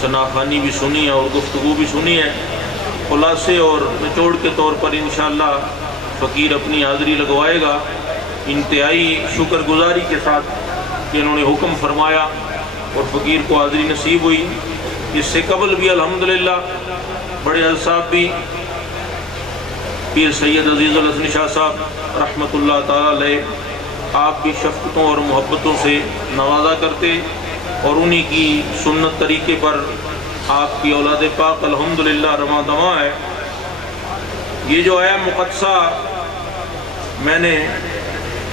شناخوانی بھی سنی ہے اور گفتگو بھی سنی ہے۔ خلاصے اور نچوڑ کے طور پر انشاءاللہ فقیر اپنی حاضری لگوائے گا، انتہائی شکر گزاری کے ساتھ کہ انہوں نے حکم فرمایا اور فقیر کو حاضری نصیب ہوئی۔ اس سے قبل بھی الحمدللہ بڑے حضرت صاحب بھی پیر سید عزیز الحسن شاہ صاحب رحمۃ اللہ تعالی علیہ، آپ بھی شفقتوں اور محبتوں سے نوازا کرتے اور انہی کی سنت طریقے پر آپ کی اولاد پاک الحمدللہ رواں دواں ہے۔ یہ جو آیا مقدسہ میں نے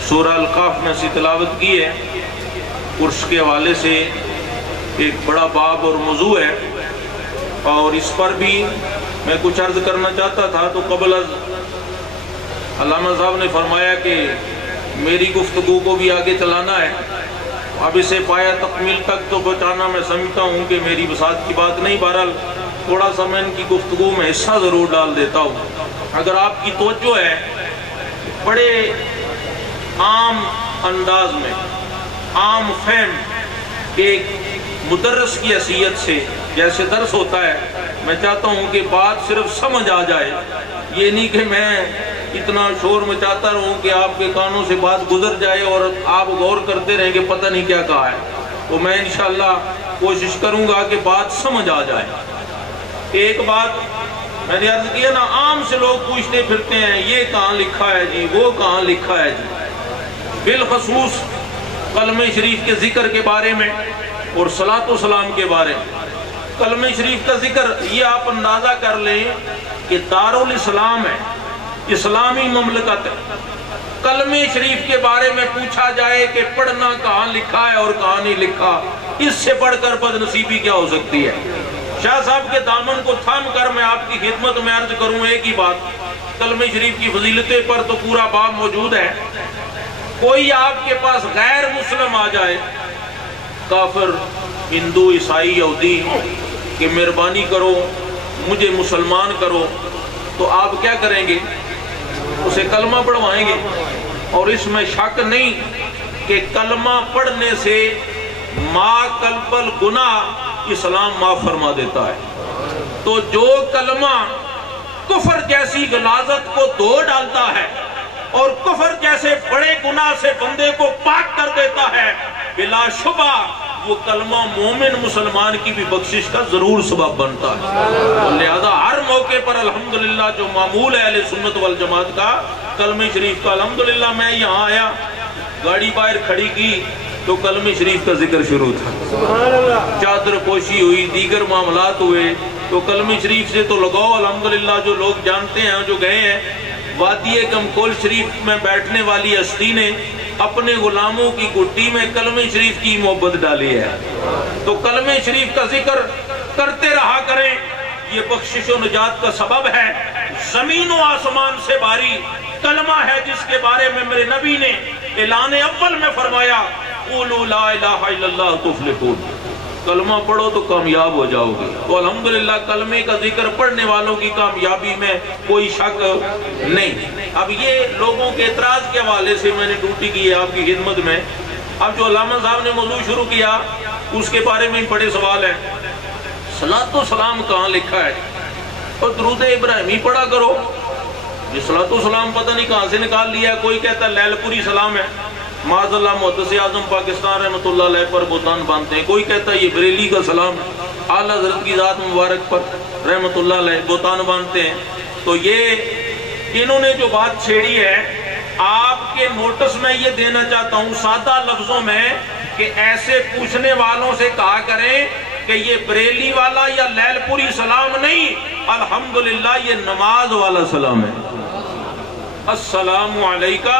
سورہ القاف میں سے تلاوت کی ہے، عرش کے حوالے سے ایک بڑا باب اور موضوع ہے، اور اس پر بھی میں کچھ عرض کرنا چاہتا تھا، تو قبل از علامہ صاحب نے فرمایا کہ میری گفتگو کو بھی آگے چلانا ہے، اب اسے پایا تکمیل تک تو پہنچانا میں سمجھتا ہوں کہ میری بساط کی بات نہیں، بہرحال تھوڑا سا میں ان کی گفتگو میں حصہ ضرور ڈال دیتا ہوں۔ اگر آپ کی توجہ ہے، بڑے عام انداز میں، عام فہم ایک مدرس کی حیثیت سے جیسے درس ہوتا ہے، میں چاہتا ہوں کہ بات صرف سمجھ آ جائے، یہ نہیں کہ میں اتنا شور مچاتا رہوں کہ آپ کے کانوں سے بات گزر جائے اور آپ غور کرتے رہیں کہ پتہ نہیں کیا کہا ہے۔ تو میں انشاءاللہ کوشش کروں گا کہ بات سمجھ آ جائے۔ ایک بات میں نے عرض کیا نا، عام سے لوگ پوچھتے پھرتے ہیں یہ کہاں لکھا ہے جی، وہ کہاں لکھا ہے جی، بالخصوص کلمہ شریف کے ذکر کے بارے میں اور صلاۃ و سلام کے بارے میں۔ کلمہ شریف کا ذکر یہ آپ اندازہ کر لیں کہ دارالاسلام ہے، اسلامی مملکت ہے، کلمہ شریف کے بارے میں پوچھا جائے کہ پڑھنا کہاں لکھا ہے اور کہاں نہیں لکھا، اس سے بڑھ کر بد نصیبی کیا ہو سکتی ہے۔ شاہ صاحب کے دامن کو تھام کر میں آپ کی خدمت میں عرض کروں ایک ہی بات، کلمہ شریف کی فضیلتیں پر تو پورا باب موجود ہے۔ کوئی آپ کے پاس غیر مسلم آ جائے، کافر، ہندو، عیسائی، یہودی، کہ مہربانی کرو مجھے مسلمان کرو، تو آپ کیا کریں گے؟ اسے کلمہ پڑھوائیں گے، اور اس میں شک نہیں کہ کلمہ پڑھنے سے ما قلب الگناہ اسلام معاف فرما دیتا ہے۔ تو جو کلمہ کفر جیسی غلاظت کو دھو ڈالتا ہے اور کفر جیسے بڑے گناہ سے بندے کو پاک کر دیتا ہے، بلا شبہ وہ کلمہ مومن مسلمان کی بھی بخشش کا ضرور سبب بنتا ہے۔ لہذا ہر موقع پر الحمدللہ جو معمول ہے اہل سنت والجماعت کا، کلمہ شریف کا، الحمدللہ میں یہاں آیا، گاڑی باہر کھڑی کی تو کلمہ شریف کا ذکر شروع تھا، چادر پوشی ہوئی، دیگر معاملات ہوئے، تو کلمہ شریف سے تو لگاؤ۔ الحمدللہ جو لوگ جانتے ہیں، جو گئے ہیں، وادی کمکول شریف میں بیٹھنے والی ہستی نے اپنے غلاموں کی گھٹی میں کلمہ شریف کی محبت ڈالی ہے، تو کلمہ شریف کا ذکر کرتے رہا کریں، یہ بخشش و نجات کا سبب ہے۔ زمین و آسمان سے باری کلمہ ہے جس کے بارے میں میرے نبی نے اعلان اول میں فرمایا، قولوا لا الہ الا اللہ تفلحون، کلمہ پڑھو تو کامیاب ہو جاؤ گے۔ تو الحمدللہ کلمے کا ذکر پڑھنے والوں کی کامیابی میں کوئی شک نہیں۔ اب یہ لوگوں کے اعتراض کے حوالے سے میں نے ڈیوٹی کی ہے آپ کی خدمت میں۔ اب جو علامہ صاحب نے موضوع شروع کیا اس کے بارے میں بڑے سوال ہیں، صلاۃ و سلام کہاں لکھا ہے؟ اور درود ابراہیمی پڑھا کرو، یہ صلاۃ و سلام پتہ نہیں کہاں سے نکال لیا ہے۔ کوئی کہتا ہے لیل پوری سلام ہے، معاذ اللہ محدث اعظم پاکستان رحمۃ اللہ علیہ پر بہتان باندھتے ہیں۔ کوئی کہتا ہے یہ بریلی کا سلام ہے، اعلیٰ حضرت کی ذات مبارک پر رحمۃ اللہ علیہ بہتان باندھتے ہیں۔ تو یہ انہوں نے جو بات چھیڑی ہے، آپ کے نوٹس میں یہ دینا چاہتا ہوں سادہ لفظوں میں کہ ایسے پوچھنے والوں سے کہا کریں کہ یہ بریلی والا یا لیل پوری سلام نہیں، الحمدللہ یہ نماز والا سلام ہے، السلام علیکہ۔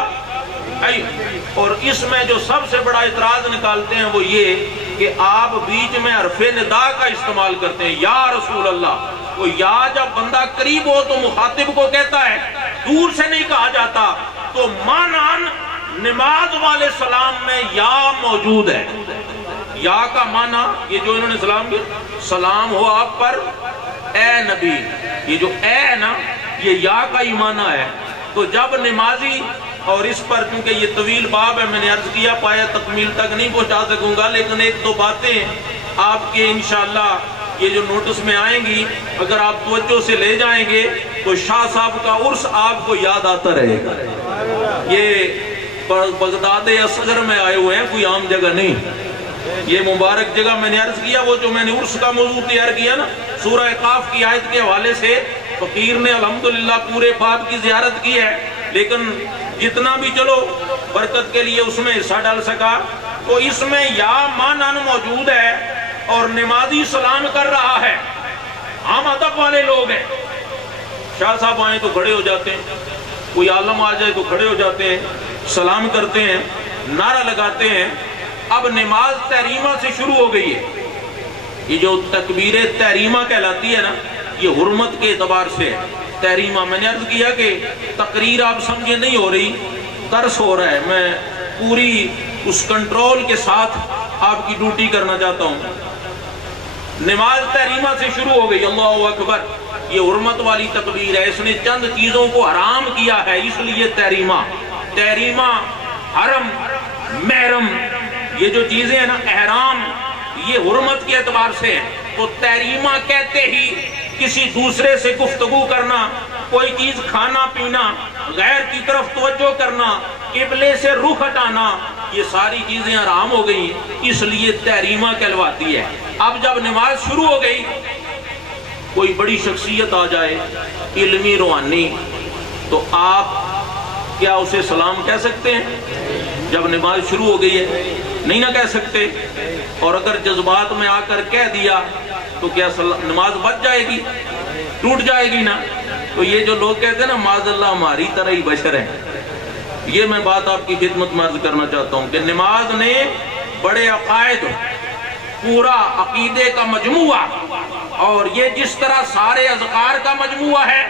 اور اس میں جو سب سے بڑا اعتراض نکالتے ہیں وہ یہ کہ آپ بیچ میں حرف ندا کا استعمال کرتے ہیں، یا رسول اللہ۔ وہ یا جب بندہ قریب ہو تو مخاطب کو کہتا ہے، دور سے نہیں کہا جاتا۔ تو معنی نماز والے سلام میں یا موجود ہے، یا کا معنی یہ جو انہوں نے سلام کیا، سلام ہو آپ پر اے نبی، یہ جو اے ہے نا یہ یا کا ہی معنی ہے۔ تو جب نمازی، اور اس پر کیونکہ یہ طویل باب ہے میں نے عرض کیا پایا تکمیل تک نہیں پہنچا سکوں گا، لیکن ایک دو باتیں آپ کے انشاءاللہ یہ جو نوٹس میں آئیں گی، اگر آپ توجہ سے لے جائیں گے تو شاہ صاحب کا عرس آپ کو یاد آتا رہے گا۔ یہ بغداد اصغر میں آئے ہوئے ہیں، کوئی عام جگہ نہیں۔ یہ مبارک جگہ میں نے عرض کیا، وہ جو میں نے عرس کا موضوع تیار کیا نا، سورہ قاف کی آیت کے حوالے سے فقیر نے الحمدللہ پورے باب کی زیارت کی ہے، لیکن جتنا بھی چلو برکت کے لیے اس میں حصہ ڈال سکا۔ تو اس میں یا مانن موجود ہے اور نمازی سلام کر رہا ہے، عام ادب والے لوگ ہیں، شاہ صاحب آئیں تو کھڑے ہو جاتے ہیں، کوئی عالم آ جائے تو کھڑے ہو جاتے ہیں، سلام کرتے ہیں، نعرہ لگاتے ہیں۔ اب نماز تحریمہ سے شروع ہو گئی ہے۔ یہ جو تکبیر تحریمہ کہلاتی ہے نا، یہ حرمت کے اعتبار سے ہے تحریمہ۔ میں نے عرض کیا کہ تقریر آپ سمجھے نہیں ہو رہی، ترس ہو رہا ہے، میں پوری اس کنٹرول کے ساتھ آپ کی ڈیوٹی کرنا چاہتا ہوں۔ نماز تحریمہ سے شروع ہو گئی، اللہ اکبر، یہ حرمت والی تکبیر ہے۔ اس نے چند چیزوں کو حرام کیا ہے، اس لیے تحریمہ۔ تحریمہ، حرم، محرم، یہ جو چیزیں ہیں نا، احرام، یہ حرمت کے اعتبار سے ہیں۔ تو تحریمہ کہتے ہی کسی دوسرے سے گفتگو کرنا، کوئی چیز کھانا پینا، غیر کی طرف توجہ کرنا، قبلے سے رخ ہٹانا، یہ ساری چیزیں حرام ہو گئی، اس لیے تحریمہ کہلواتی ہے۔ اب جب نماز شروع ہو گئی، کوئی بڑی شخصیت آ جائے، علمی روحانی، تو آپ کیا اسے سلام کہہ سکتے ہیں؟ جب نماز شروع ہو گئی ہے نہیں نہ کہہ سکتے۔ اور اگر جذبات میں آ کر کہہ دیا تو کیا نماز بچ جائے گی؟ ٹوٹ جائے گی نا۔ تو یہ جو لوگ کہتے ہیں نا معاذ اللہ ہماری طرح ہی بشر ہیں، یہ میں بات آپ کی خدمت میں عرض کرنا چاہتا ہوں کہ نماز نے بڑے عقائد، پورا عقیدے کا مجموعہ، اور یہ جس طرح سارے اذکار کا مجموعہ ہے،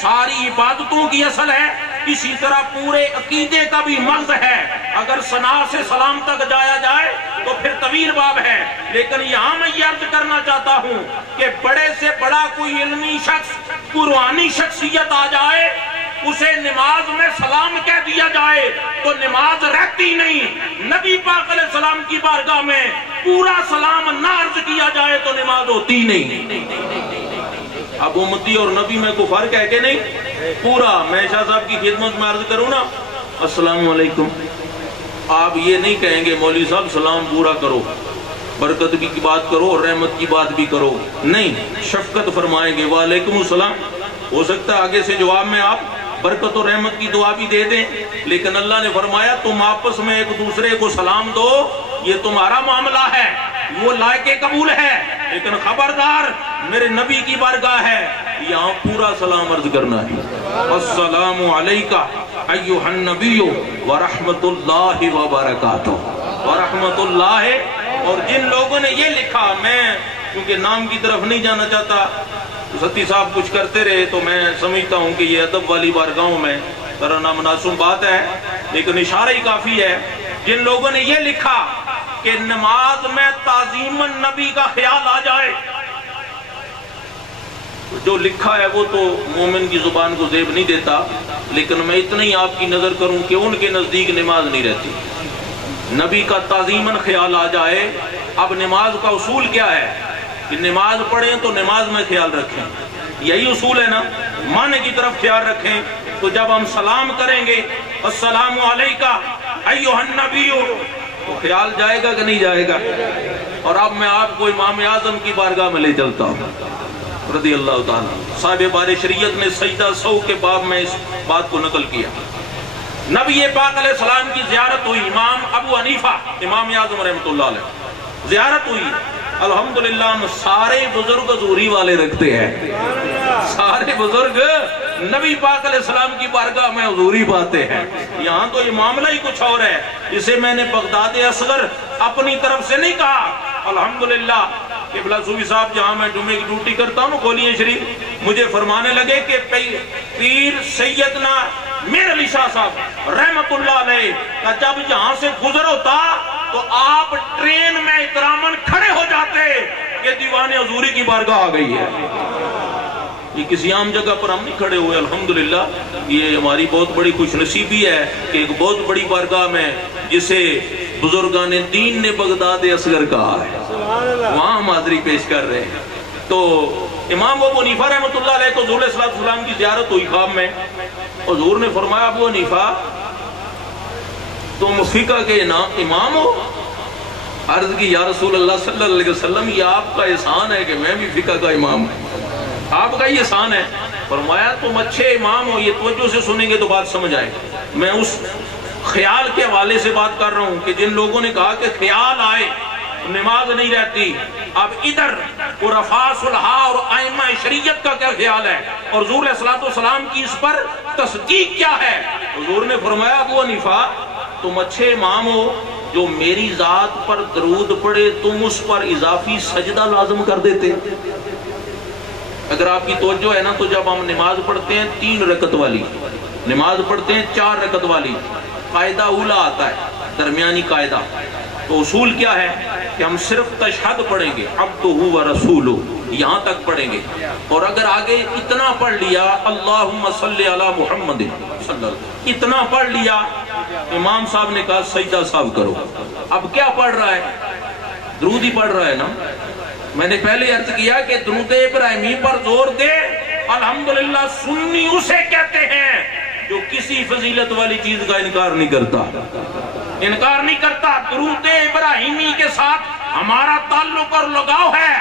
ساری عبادتوں کی اصل ہے، اسی طرح پورے عقیدے کا بھی مغز ہے۔ اگر ثنا سے سلام تک جایا جائے تو پھر طویل باب ہے، لیکن یہاں میں یہ عرض کرنا چاہتا ہوں کہ بڑے سے بڑا کوئی علمی شخص، قرآنی شخصیت آ جائے، اسے نماز میں سلام کہہ دیا جائے تو نماز رہتی نہیں۔ نبی پاک علیہ السلام کی بارگاہ میں پورا سلام نہ عرض کیا جائے تو نماز ہوتی نہیں۔ اب امتی اور نبی میں کوئی فرق ہے کہ نہیں؟ پورا۔ میں شاہ صاحب کی خدمت میں عرض کروں نا، السلام علیکم، آپ یہ نہیں کہیں گے مولوی صاحب سلام پورا کرو، برکت بھی کی بات کرو اور رحمت کی بات بھی کرو، نہیں، شفقت فرمائیں گے، وعلیکم السلام۔ ہو سکتا ہے آگے سے جواب میں آپ برکت اور رحمت کی دعا بھی دے دیں، لیکن اللہ نے فرمایا تم آپس میں ایک دوسرے کو سلام دو، یہ تمہارا معاملہ ہے، وہ لائق قبول ہے، لیکن خبردار میرے نبی کی بارگاہ ہے، یہاں پورا سلام عرض کرنا ہے۔ السلام علیکہ ایھا النبی ورحمت اللہ وبرکاتہ، ورحمت اللہ۔ اور جن لوگوں نے یہ لکھا، میں کیونکہ نام کی طرف نہیں جانا چاہتا، ستی صاحب کچھ کرتے رہے تو میں سمجھتا ہوں کہ یہ ادب والی بارگاہوں میں ذرا نامناسب بات ہے، لیکن اشارہ ہی کافی ہے۔ جن لوگوں نے یہ لکھا کہ نماز میں تعظیم النبی کا خیال آ جائے، جو لکھا ہے وہ تو مومن کی زبان کو زیب نہیں دیتا، لیکن میں اتنا ہی آپ کی نظر کروں کہ ان کے نزدیک نماز نہیں رہتی۔ نبی کا تعظیماً خیال آ جائے۔ اب نماز کا اصول کیا ہے کہ نماز پڑھیں تو نماز میں خیال رکھیں، یہی اصول ہے نا، معنی کی طرف خیال رکھیں۔ تو جب ہم سلام کریں گے السلام علیکہ ایھا النبی، تو خیال جائے گا کہ نہیں جائے گا؟ اور اب میں آپ کو امام اعظم کی بارگاہ میں لے چلتا ہوں رضی اللہ تعالیٰ۔ صاحب بار شریعت نے سجدہ سہو کے باب میں اس بات کو نقل کیا۔ نبی پاک علیہ السلام کی زیارت ہوئی، امام ابو حنیفہ امام اعظم رحمۃ اللہ علیہ زیارت ہوئی۔ الحمدللہ ہم سارے بزرگ حضوری والے رکھتے ہیں، سارے بزرگ نبی پاک علیہ السلام کی بارگاہ میں حضوری پاتے ہیں۔ یہاں تو یہ معاملہ ہی کچھ اور ہے، اسے میں نے بغداد اصغر اپنی طرف سے نہیں کہا۔ الحمدللہ قبلہ صوفی صاحب جہاں میں جمعے کی ڈیوٹی کرتا ہوں کھولیے شریف، مجھے فرمانے لگے کہ پیر سیدنا میر علی شاہ صاحب رحمت اللہ علیہ کا جب یہاں سے گزر ہوتا تو آپ ٹرین میں احتراماً کھڑے ہو جاتے کہ دیوان حضوری کی بارگاہ آ گئی ہے۔ یہ کسی عام جگہ پر ہم نہیں کھڑے ہوئے، الحمدللہ یہ ہماری بہت بڑی خوش نصیبی ہے کہ ایک بہت بڑی بارگاہ میں جسے بزرگان دین نے بغداد اصغر کہا ہے، وہاں ہم حاضری پیش کر رہے ہیں۔ تو امام ابو حنیفہ رحمۃ اللہ علیہ کو حضور صلی اللہ علیہ وسلم کی زیارت ہوئی خواب میں، حضور نے فرمایا ابو حنیفہ تم فقہ کے امام ہو؟ عرض کی یا رسول اللہ صلی اللہ علیہ وسلم یہ آپ کا احسان ہے کہ میں بھی فقہ کا امام ہوں، آپ کا ہی احسان ہے۔ فرمایا تم اچھے امام ہو، یہ توجہ سے سنیں گے تو بات سمجھ آئے۔ میں اس خیال کے حوالے سے بات کر رہا ہوں کہ جن لوگوں نے کہا کہ خیال آئے نماز نہیں رہتی، اب ادھر عرفاء صلحاء اور ائمہ شریعت کا کیا خیال ہے اور حضور علیہ الصلوۃ والسلام کی اس پر تصدیق کیا ہے؟ حضور نے فرمایا ابو حنیفہ تم اچھے امام ہو، جو میری ذات پر درود پڑھے تم اس پر اضافی سجدہ لازم کر دیتے۔ اگر آپ کی توجہ ہے نا تو جب ہم نماز پڑھتے ہیں 3 رکعت والی، نماز پڑھتے ہیں 4 رکعت والی، قاعدہ اولا آتا ہے درمیانی قاعدہ، تو اصول کیا ہے کہ ہم صرف تشہد پڑھیں گے عبدہ و رسولہ یہاں تک پڑھیں گے، اور اگر آگے اتنا پڑھ لیا اللہم صلی علی محمد صلی اللہ علیہ وسلم اتنا پڑھ لیا، امام صاحب نے کہا سجدہ صاحب کرو۔ اب کیا پڑھ رہا ہے؟ درود ہی پڑھ رہا ہے نا۔ میں نے پہلے عرض کیا کہ درود ابراہیمی پر زور دے، الحمدللہ سنی اسے کہتے ہیں جو کسی فضیلت والی چیز کا انکار نہیں کرتا۔ درود ابراہیمی کے ساتھ ہمارا تعلق اور لگاؤ ہے،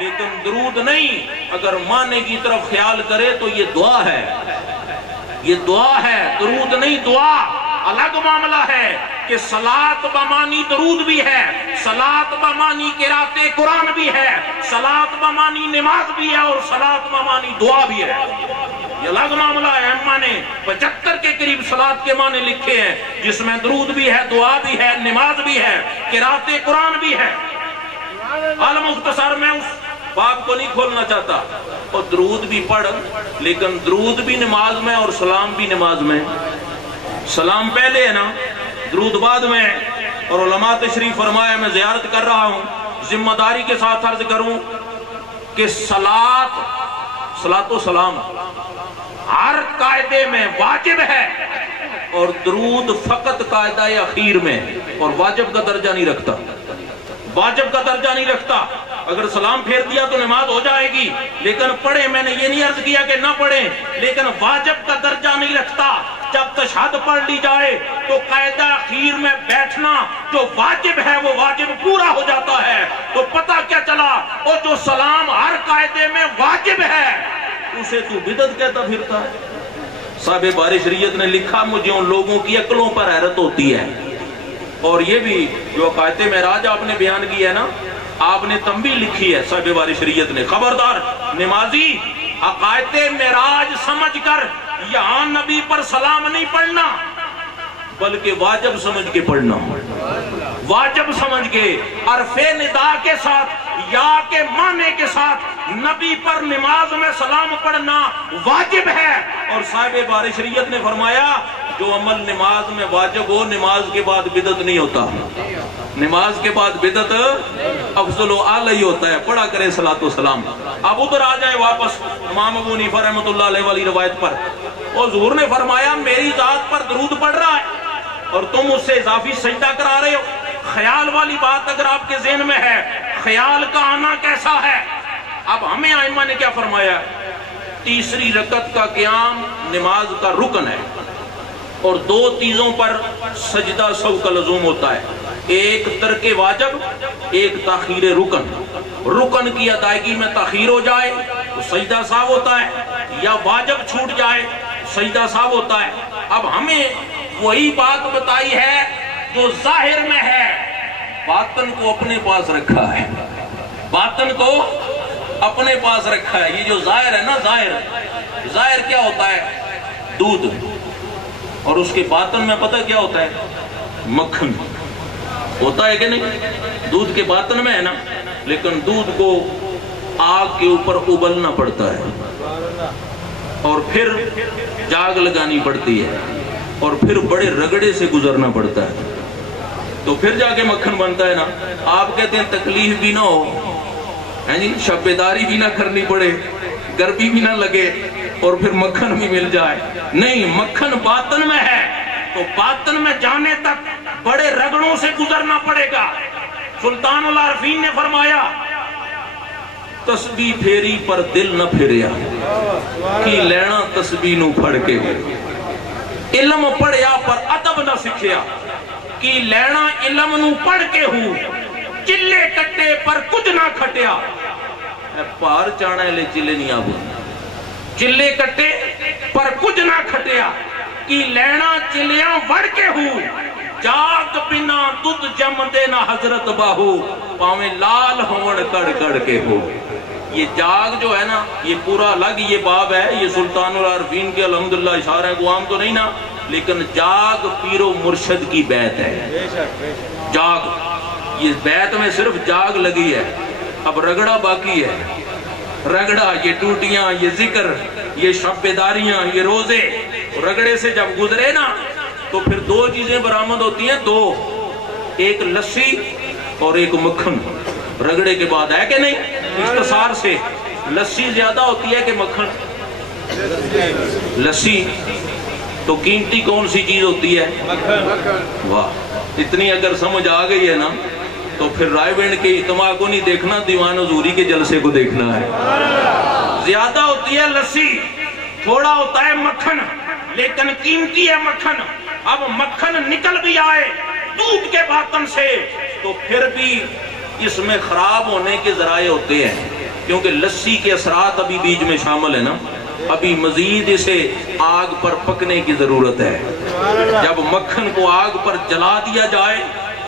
لیکن درود نہیں۔ اگر معنی کی طرف خیال کرے تو یہ دعا ہے، یہ دعا ہے، درود نہیں دعا۔ الگ معاملہ ہے کہ صلاۃ بمانی درود بھی ہے، صلاۃ بمانی قرات قرآن بھی ہے، صلاۃ بمانی نماز بھی ہے، اور صلاۃ بمانی دعا بھی ہے، یہ الگ معاملہ ہے۔ اماں نے 75 کے قریب صلاۃ کے معنی لکھے ہیں، جس میں درود بھی ہے، دعا بھی ہے، نماز بھی ہے، قرات قرآن بھی ہے۔ المختصر میں اس باب کو نہیں کھولنا چاہتا، اور درود بھی پڑھ، لیکن درود بھی نماز میں اور سلام بھی نماز میں۔ سلام پہلے ہے نا، درود بعد میں ہے، اور علماء تشریف فرمایا میں زیارت کر رہا ہوں، ذمہ داری کے ساتھ عرض کروں کہ صلاۃ و سلام ہر قاعدے میں واجب ہے، اور درود فقط قاعدہ اخیر میں، اور واجب کا درجہ نہیں رکھتا، واجب کا درجہ نہیں رکھتا۔ اگر سلام پھیر دیا تو نماز ہو جائے گی، لیکن پڑھیں، میں نے یہ نہیں عرض کیا کہ نہ پڑھیں، لیکن واجب کا درجہ نہیں رکھتا۔ جب تشہد پڑھ لی جائے تو قاعدہ اخیر میں بیٹھنا جو واجب ہے وہ واجب پورا ہو جاتا ہے، تو پتہ کیا چلا، اور جو سلام ہر قاعدے میں واجب ہے اسے تو بدعت کہتا پھرتا ہے۔ صاحب باری شریعت نے لکھا مجھے ان لوگوں کی عقلوں پر حیرت ہوتی ہے، اور یہ بھی جو عقائد معراج آپ نے بیان کی ہے نا، آپ نے تنبیہ لکھی ہے صاحب باری شریعت نے، خبردار نمازی عقائد معراج سمجھ کر یہاں نبی پر سلام نہیں پڑھنا، بلکہ واجب سمجھ کے پڑھنا، واجب سمجھ کے حرف ندا کے ساتھ یا کے معنی کے ساتھ نبی پر نماز میں سلام پڑھنا واجب ہے۔ اور صاحب باری شریعت نے فرمایا جو عمل نماز میں واجب ہو نماز کے بعد بدعت نہیں ہوتا، نماز کے بعد بدعت افضل و اعلی ہوتا ہے، پڑھا کرے صلاۃ و سلام۔ اب ادھر آ جائے واپس امام ابو حنیفہ رحمۃ اللہ علیہ والی روایت پر، اور حضور نے فرمایا میری ذات پر درود پڑھ رہا ہے اور تم اس سے اضافی سجدہ کرا رہے ہو۔ خیال والی بات اگر آپ کے ذہن میں ہے، خیال کا آنا کیسا ہے؟ اب ہمیں ائمہ نے کیا فرمایا؟ تیسری رکعت کا قیام نماز کا رکن ہے، اور 2 چیزوں پر سجدہ سہو کا لزوم ہوتا ہے، ایک ترک واجب، ایک تاخیر رکن۔ رکن کی ادائیگی میں تاخیر ہو جائے تو سجدہ سہو ہوتا ہے، یا واجب چھوٹ جائے سجدہ سہو ہوتا ہے۔ اب ہمیں وہی بات بتائی ہے جو ظاہر میں ہے، باطن کو اپنے پاس رکھا ہے، باطن کو اپنے پاس رکھا ہے۔ یہ جو ظاہر ہے نا، ظاہر کیا ہوتا ہے؟ دودھ، اور اس کے باطن میں پتہ کیا ہوتا ہے؟ مکھن ہوتا ہے کہ نہیں؟ دودھ کے باطن میں ہے نا، لیکن دودھ کو آگ کے اوپر ابلنا پڑتا ہے، اور پھر جاگ لگانی پڑتی ہے، اور پھر بڑے رگڑے سے گزرنا پڑتا ہے، تو پھر جا کے مکھن بنتا ہے نا۔ آپ کہتے ہیں تکلیف بھی نہ ہو، شبیداری بھی نہ کرنی پڑے، گرمی بھی نہ لگے، اور پھر مکھن بھی مل جائے، نہیں، مکھن باطن میں ہے، تو باطن میں جانے تک بڑے رگڑوں سے گزرنا پڑے گا۔ سلطان العارفین نے فرمایا تسبیح پھیری پر دل نہ پھریا کی لینا تسبیح نو پڑھ کے علم پڑھیا پر ادب نہ سکھیا کی لینا علم نو پڑھ کے ہوں چلے کٹے پر کچھ نہ کھٹیا پار چانا لے چلے نہیں آبو چلے کٹے پر کچھ نہ کھٹیا کی لینا چلیاں وڑ کے ہوں جاگ بنا دودھ جم دینا حضرت باہو پاویں لال ہوڑ کڑ کڑ کے ہو. یہ جاگ جو ہے نا یہ پورا الگ یہ باب ہے. یہ سلطان العارفین کے الحمدللہ اشارہ گوام تو نہیں نا, لیکن جاگ پیر و مرشد کی بیعت ہے. جاگ یہ بیعت میں صرف جاگ لگی ہے, اب رگڑا باقی ہے. رگڑا یہ ٹوٹیاں, یہ ذکر, یہ شب بیداریاں, یہ روزے. رگڑے سے جب گزرے نا تو پھر دو چیزیں برآمد ہوتی ہیں, دو, ایک لسی اور ایک مکھن. رگڑے کے بعد ہے کہ نہیں؟ اختصار سے لسی زیادہ ہوتی ہے کہ مکھن؟ لسی تو قیمتی کون سی چیز ہوتی ہے؟ واہ, اتنی اگر سمجھ آ گئی ہے نا تو پھر رائے بینڈ کے اجتماع کو نہیں دیکھنا, دیوان حضوری کے جلسے کو دیکھنا ہے. زیادہ ہوتی ہے لسی, تھوڑا ہوتا ہے مکھن, لیکن قیمتی ہے مکھن. اب مکھن نکل بھی آئے دودھ کے باطن سے تو پھر بھی اس میں خراب ہونے کے ذرائع ہوتے ہیں, کیونکہ لسی کے اثرات ابھی بیچ میں شامل ہے نا. ابھی مزید اسے آگ پر پکنے کی ضرورت ہے. جب مکھن کو آگ پر جلا دیا جائے,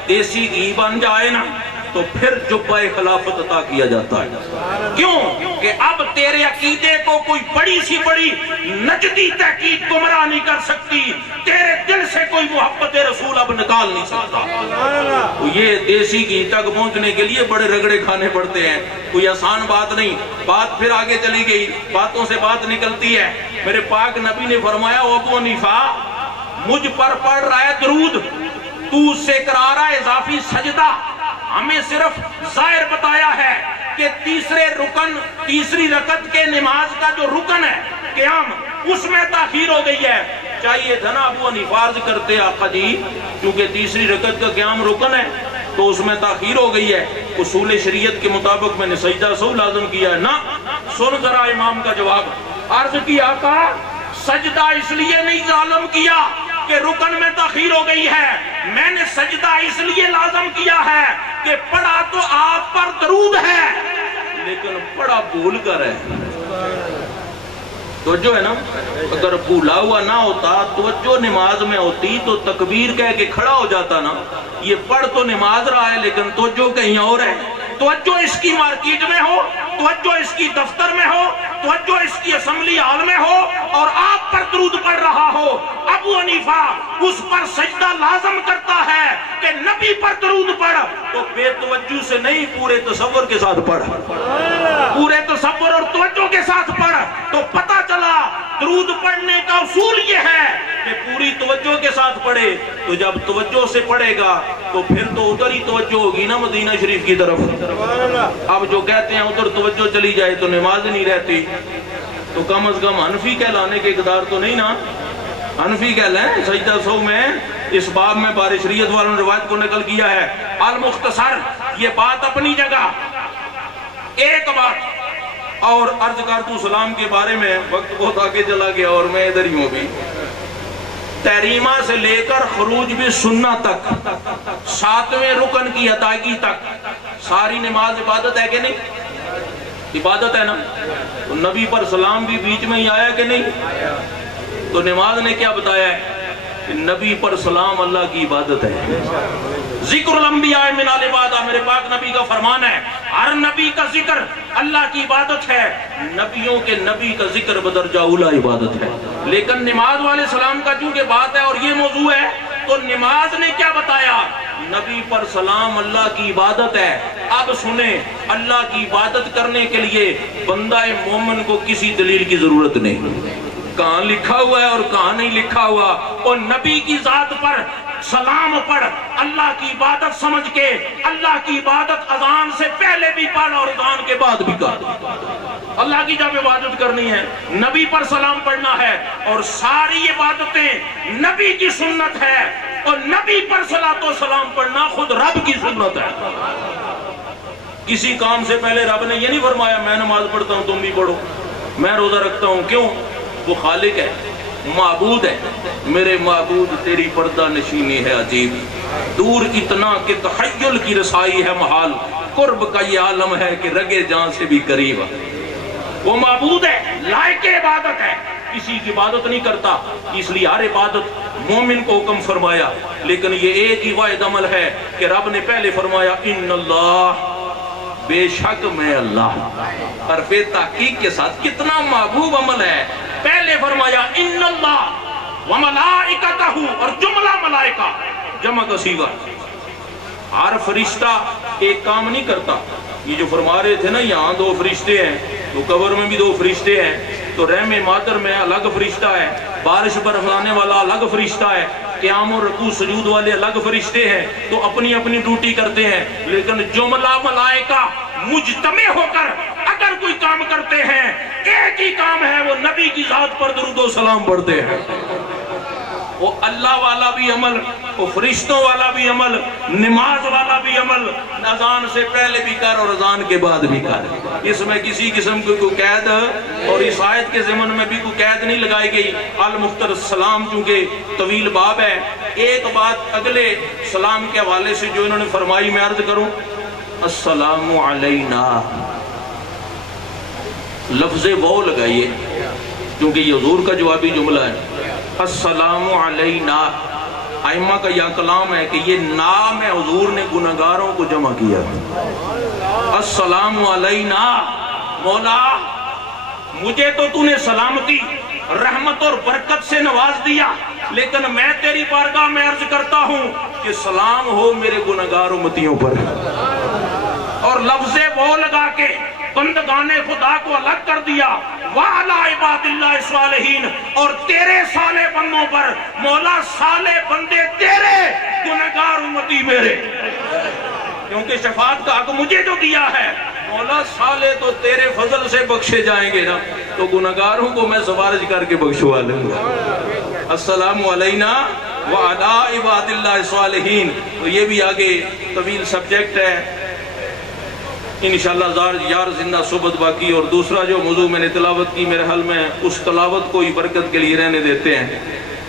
دیسی گھی بن جائے نا, تو پھر جبہ خلافت عطا کیا جاتا ہے. کیوں کہ اب تیرے عقیدے کو کوئی بڑی سی بڑی نجدی تحقیق گمراہ نہیں کر سکتی, تیرے دل سے کوئی محبت رسول اب نکال نہیں سکتا. تو یہ دیسی گھی تک پہنچنے کے لیے بڑے رگڑے کھانے پڑتے ہیں, کوئی آسان بات نہیں. بات پھر آگے چلی گئی, باتوں سے بات نکلتی ہے. میرے پاک نبی نے فرمایا, ابو حنیفہ مجھ پر پڑھ رہا ہے درود, تو اس سے کرا رہا ہے اضافی سجدہ. ہمیں صرف ظاہر بتایا ہے کہ تیسرے رکن, تیسری رکعت کے نماز کا جو رکن ہے قیام, اس میں تاخیر ہو گئی ہے. چاہیے تھا نا ابو حنیفہ عرض کرتے, آقا جی کیونکہ تیسری رکعت کا قیام رکن ہے تو اس میں تاخیر ہو گئی ہے, اصول شریعت کے مطابق میں نے سجدہ سو لازم کیا ہے. نا سن ذرا امام کا جواب. عرض کیا آقا سجدہ اس لیے نہیں لازم کیا کہ رکن میں تاخیر ہو گئی ہے, میں نے سجدہ اس لیے لازم کیا ہے کہ پڑھا تو آپ پر درود ہے لیکن پڑھا بھول کر ہے. توجہ ہے نا, اگر بھولا ہوا نہ ہوتا, توجہ نماز میں ہوتی تو تکبیر کہہ کے کھڑا ہو جاتا نا. یہ پڑھ تو نماز رہا ہے لیکن توجہ کہیں اور ہے. توجہ اس کی مارکیٹ میں ہو, توجہ اس کی دفتر میں ہو, توجہ اس کی اسمبلی ہال میں ہو, اور آپ پر درود پڑھ رہا ہو. ابو حنیفہ اس پر سجدہ لازم کرتا ہے کہ نبی پر درود پڑھ, تو بے توجہ سے نہیں, پورے تصور کے ساتھ پڑھ, پورے تصور اور توجہ کے ساتھ پڑھ. تو پتہ چلا درود پڑھنے کا اصول یہ ہے کہ پوری توجہ کے ساتھ پڑھے. تو جب توجہ سے پڑھے گا تو پھر تو ادھر ہی توجہ ہوگی نا مدینہ شریف کی طرف. اب جو کہتے ہیں ادھر توجہ چلی جائے تو نماز نہیں رہتی, تو کم از کم حنفی کہلانے کے اقدار تو نہیں نا. حنفی کہلائیں سجدہ سو میں اس باب میں بار شریعت والوں نے روایت کو نقل کیا ہے. المختصر یہ بات اپنی جگہ. ایک بات اور عرض کر دوں سلام کے بارے میں, وقت بہت آگے چلا گیا اور میں ادھر ہی ہوں بھی. تحریمہ سے لے کر خروج بھی سننا تک, 7ویں رکن کی ادائیگی تک ساری نماز عبادت ہے کہ نہیں؟ عبادت ہے نا. تو نبی پر سلام بھی بیچ میں ہی آیا کہ نہیں؟ تو نماز نے کیا بتایا ہے کہ نبی پر سلام اللہ کی عبادت ہے. ذکر الانبیاء من العبادہ, میرے پاک نبی کا فرمان ہے, ہر نبی کا ذکر اللہ کی عبادت ہے. نبیوں کے نبی کا ذکر بدرجہ اولا عبادت ہے. لیکن نماز والے سلام کا چونکہ بات ہے اور یہ موضوع ہے, تو نماز نے کیا بتایا؟ نبی پر سلام اللہ کی عبادت ہے. اب سنیں, اللہ کی عبادت کرنے کے لیے بندہ مومن کو کسی دلیل کی ضرورت نہیں. کہاں لکھا ہوا ہے اور کہاں نہیں لکھا ہوا, اور نبی کی ذات پر سلام پڑھ, اللہ کی عبادت سمجھ کے. اللہ کی عبادت اذان سے پہلے بھی پڑھ اور اذان کے بعد بھی کر. اللہ کی جب عبادت کرنی ہے نبی پر سلام پڑھنا ہے, اور ساری عبادتیں نبی کی سنت ہے. اور نبی پر صلاۃ و سلام پڑھنا خود رب کی سنت ہے۔ کسی کام سے پہلے رب نے یہ نہیں فرمایا میں نماز پڑھتا ہوں تم بھی پڑھو، میں روزہ رکھتا ہوں، کیوں؟ وہ خالق ہے، معبود ہے۔ میرے معبود تیری پردہ نشینی ہے عجیب، دور اتنا کہ تخیل کی رسائی ہے محال، قرب کا یہ عالم ہے کہ رگے جان سے بھی قریب ہے۔ وہ معبود ہے، لائق عبادت ہے، کسی کی عبادت نہیں کرتا، اس لیے ہر عبادت مومن کو حکم فرمایا، لیکن یہ ایک ہی واحد عمل ہے کہ رب نے پہلے فرمایا ان اللہ، بے شک میں اللہ، اور پھر تحقیق کے ساتھ کتنا محبوب عمل ہے، پہلے فرمایا ان اللہ وملائکتہ، اور جملہ ملائکہ جمع کا صیغہ، ہر فرشتہ ایک کام نہیں کرتا۔ یہ جو فرما رہے تھے نا یہاں 2 فرشتے ہیں، تو قبر میں بھی 2 فرشتے ہیں، تو رحم مادر میں الگ فرشتہ ہے، بارش برسانے والا الگ فرشتہ ہے، قیام و رکوع سجود والے الگ فرشتے ہیں، تو اپنی اپنی ڈیوٹی کرتے ہیں، لیکن جملہ ملائکہ مجتمع ہو کر اگر کوئی کام کرتے ہیں، ایک ہی کام ہے، وہ نبی کی ذات پر درود و سلام پڑھتے ہیں۔ وہ اللہ والا بھی عمل، وہ فرشتوں والا بھی عمل، نماز والا بھی عمل، اذان سے پہلے بھی کر اور اذان کے بعد بھی کر، اس میں کسی قسم کی کوئی قید، اور اس آیت کے ضمن میں بھی کوئی قید نہیں لگائی گئی۔ المفتر السلام چونکہ طویل باب ہے، ایک بات اگلے سلام کے حوالے سے جو انہوں نے فرمائی میں عرض کروں، السلام علینا، لفظ وہ لگائیے کیونکہ یہ حضور کا جوابی جملہ ہے، السلام علینا، ائمہ کا یہ کلام ہے کہ یہ نام ہے حضور نے گناہگاروں کو جمع کیا، السلام علینا، مولا مجھے تو نے سلامتی رحمت اور برکت سے نواز دیا، لیکن میں تیری بارگاہ میں عرض کرتا ہوں کہ سلام ہو میرے گناہگار امتیوں پر، اور لفظ وہ لگا کے بندگان خدا کو الگ کر دیا، وَعَلَىٰ عِبَادِ اللَّهِ الصَّالِحِينَ، اور تیرے صالح بندوں پر، مولا صالح بندے تیرے، گناہگار امتی میرے، کیونکہ شفاعت کا حق مجھے جو دیا ہے، مولا صالح تو تیرے فضل سے بخشے جائیں گے نا، تو گناہگاروں کو میں سفارش کر کے بخشوا لوں گا۔ السلام علینا وعلیٰ عباد اللہ الصالحین، تو یہ بھی آگے طویل سبجیکٹ ہے، انشاءاللہ یار زندہ صحبت باقی، اور دوسرا جو موضوع میں نے تلاوت کی میرے حل میں اس تلاوت کو ہی برکت کے لیے رہنے دیتے ہیں،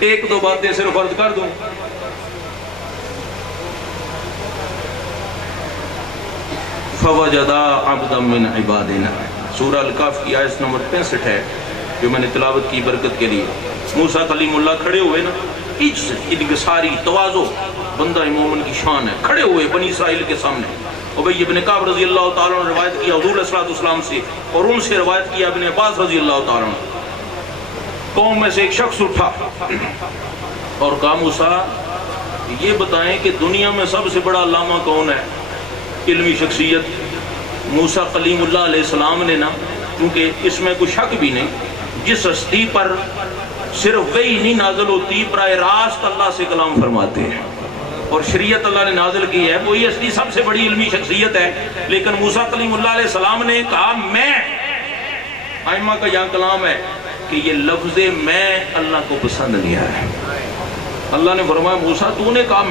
1-2 باتیں صرف عرض کر دوں۔ فَوَجَدَا عَبْدًا مِّنْ عِبَادِنَا، سورہ الکہف کی آیت نمبر 65 ہے جو میں نے تلاوت کی برکت کے لیے۔ موسیٰ کلیم اللہ کھڑے ہوئے نا، عجز، انکساری، تواضع بندہ مومن کی شان ہے، کھڑے ہوئے بنی اسرائیل کے سامنے۔ ابی بن کعب رضی اللہ تعالیٰ نے روایت کیا حضور علیہ السلام سے، اور ان سے روایت کیا ابن عباس رضی اللہ تعالیٰ نے، قوم میں سے ایک شخص اٹھا اور کہا موسیٰ یہ بتائیں کہ دنیا میں سب سے بڑا علامہ کون ہے، علمی شخصیت؟ موسیٰ کلیم اللہ علیہ السلام نے نا، کیونکہ اس میں کوئی شک بھی نہیں، جس ہستی پر صرف وحی نہیں نازل ہوتی، براہ راست اللہ سے کلام فرماتے ہیں، اور شریعت اللہ نے نازل کی ہے، وہی ہستی سب سے بڑی علمی شخصیت ہے، لیکن موسیٰ کلیم اللہ علیہ السلام نے کہا میں، ائمہ کا یہاں کلام ہے کہ یہ لفظ میں اللہ کو پسند نہیں آیا۔ اللہ نے فرمایا موسیٰ تو نے کہا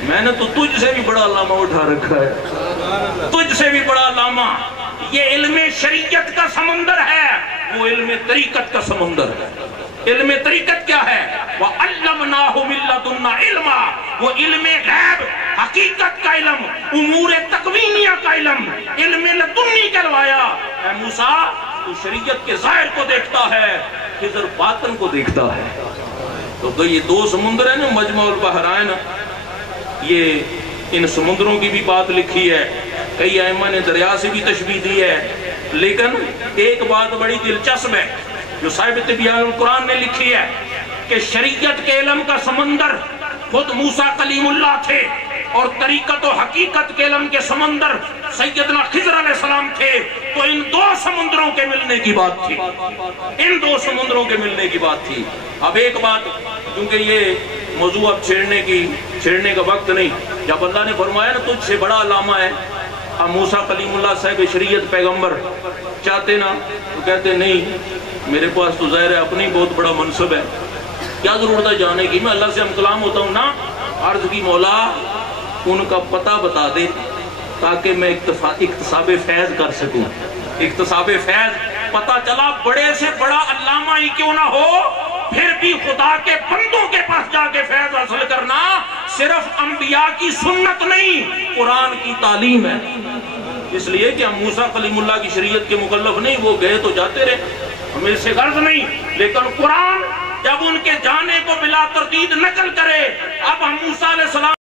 میں نے تو تجھ سے بھی بڑا علامہ اٹھا رکھا ہے، تجھ سے بھی بڑا علامہ، یہ علم شریعت کا سمندر ہے، وہ علم طریقت کا سمندر ہے۔ علم طریقت کیا ہے؟ وَعَلَّمْنَاهُ مِن لَّدُنَّا عِلْمًا، وہ علم غیب حقیقت کا علم، امور تکوینیہ کا علم، علم لدنی کہلوایا۔ اے موسیٰ تو شریعت کے ظاہر کو دیکھتا ہے، خضر باطن کو دیکھتا ہے۔ تو یہ 2 سمندر ہیں نا، مجمع البحرین، یہ ان سمندروں کی بھی بات لکھی ہے، کئی ائمہ نے دریا سے بھی تشبیہ دی ہے، لیکن ایک بات بڑی دلچسپ ہے جو صاحب تبیان القرآن نے لکھی ہے کہ شریعت کے علم کا سمندر خود موسیٰ کلیم اللہ تھے، اور طریقت و حقیقت کے علم کے سمندر سیدنا خضر علیہ السلام تھے، تو ان 2 سمندروں کے ملنے کی بات تھی، ان 2 سمندروں کے ملنے کی بات تھی۔ اب ایک بات، کیونکہ یہ موضوع اب چھیڑنے کا وقت نہیں، جب اللہ نے فرمایا نا تجھ سے بڑا علامہ ہے، اب موسیٰ کلیم اللہ صاحب شریعت پیغمبر چاہتے نا تو کہتے نہیں، میرے پاس تو ظاہر ہے اپنی بہت بڑا منصب ہے، کیا ضرورت ہے جانے کی؟ میں اللہ سے ہم کلام ہوتا ہوں نا. عرض کی مولا ان کا پتہ بتا دے تاکہ میں اکتساب فیض کر سکوں. اکتساب فیض پتہ چلا بڑے سے بڑا علامہ ہی کیوں نہ ہو پھر بھی خدا کے بندوں کے پاس جا کے فیض حاصل کرنا صرف انبیاء کی سنت نہیں، قرآن کی تعلیم ہے. اس لیے کہ ہم موسیٰ کلیم اللہ کی شریعت کے مکلف نہیں، وہ گئے تو جاتے رہے، ہمیں اس سے غرض نہیں. لیکن قرآن جب ان کے جانے کو بلا تردید نقل کرے، اب ہم موسیٰ علیہ السلام